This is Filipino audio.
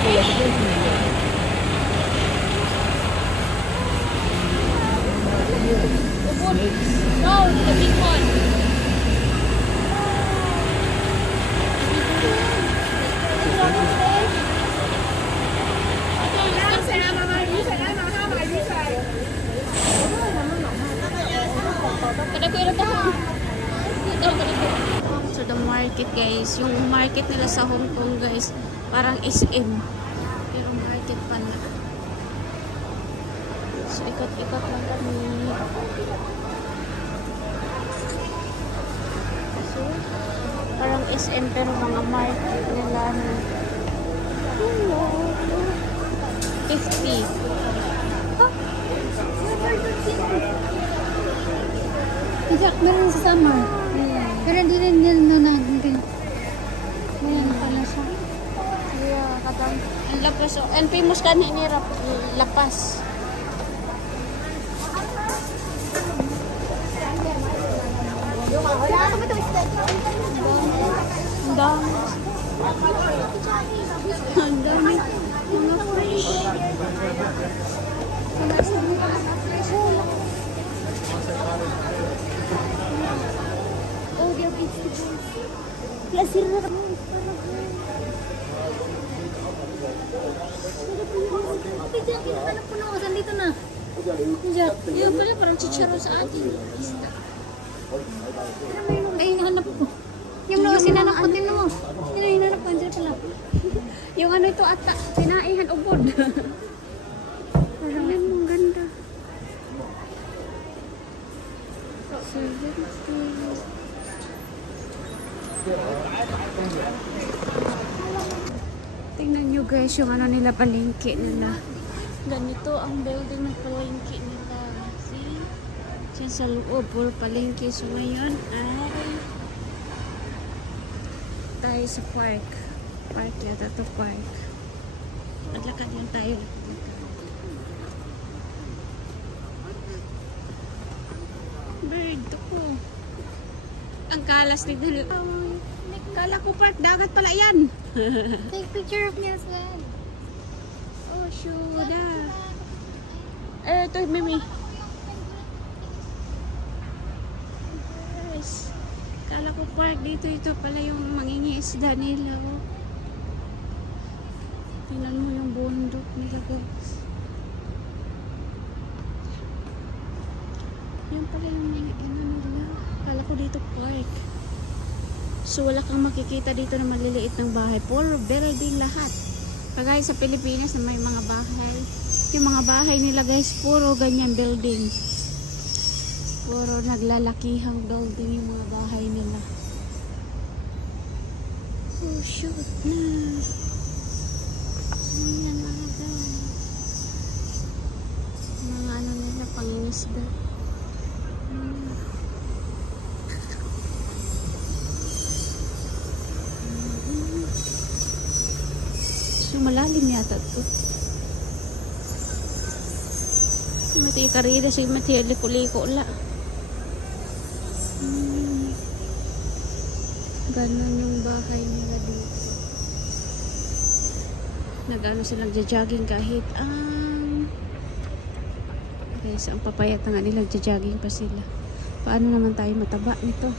No, the big one. So the market guys, yung market nila sa Hong Kong guys, parang SM. Pero market pala. So ikot-ikot lang kami. So parang SM pero mga market nila na 50. Jack, meron sa summer. Pero hindi rin nila natin. Ayan pala siya. Yeah, katang ang lapas. And famous ka na inirap. Lapas. Ang dami. Ang dami. Mga fresh. Oh, they're beautiful. Plasir na kami. Jack, hinahanap ko na ako. Saan dito na? Jack. Yung pala parang chicharo sa atin. Ay, hinahanap ko. Yung mga sinanap ko, tingnan mo. Hinahanap ko, andyan pala. Yung ano ito ata, pinaihan ubod. Parang ang ganda. Tingnan nyo guys yung ano nila, palengke nila. Ganito ang building ng palengke nila. See? Diyan sa loob, puro palengke. So ngayon ay tayo sa park. Park yata to park. Naglakad lang tayo. Bird ko. Ang kalas nito. Kala ko park, dagat pala yan. Take picture of me as well. Oh, shoot. Ito, Mimi. Yes. Kala ko park dito. Ito pala yung mangingisda nila. Oh. Tingnan mo yung bundok nila, guys. Yan pala yung mga ano nila. Kala ko dito park. So wala kang makikita dito na maliliit ng bahay. Puro building lahat. Kagaya sa Pilipinas na may mga bahay. Yung mga bahay nila guys, puro ganyan building. Puro naglalakihang building yung mga bahay nila. Oh shoot na. Ayan mga guys. Mga ano nila, pangingisda. So malalim yata ito. Si Mati karida, si Mati liko-liko la. Ganon yung bahay nila dito. Nag-ano silang jogging kahit guys, ang papayat na nga nilang jogging pa sila. Paano naman tayo mataba nito?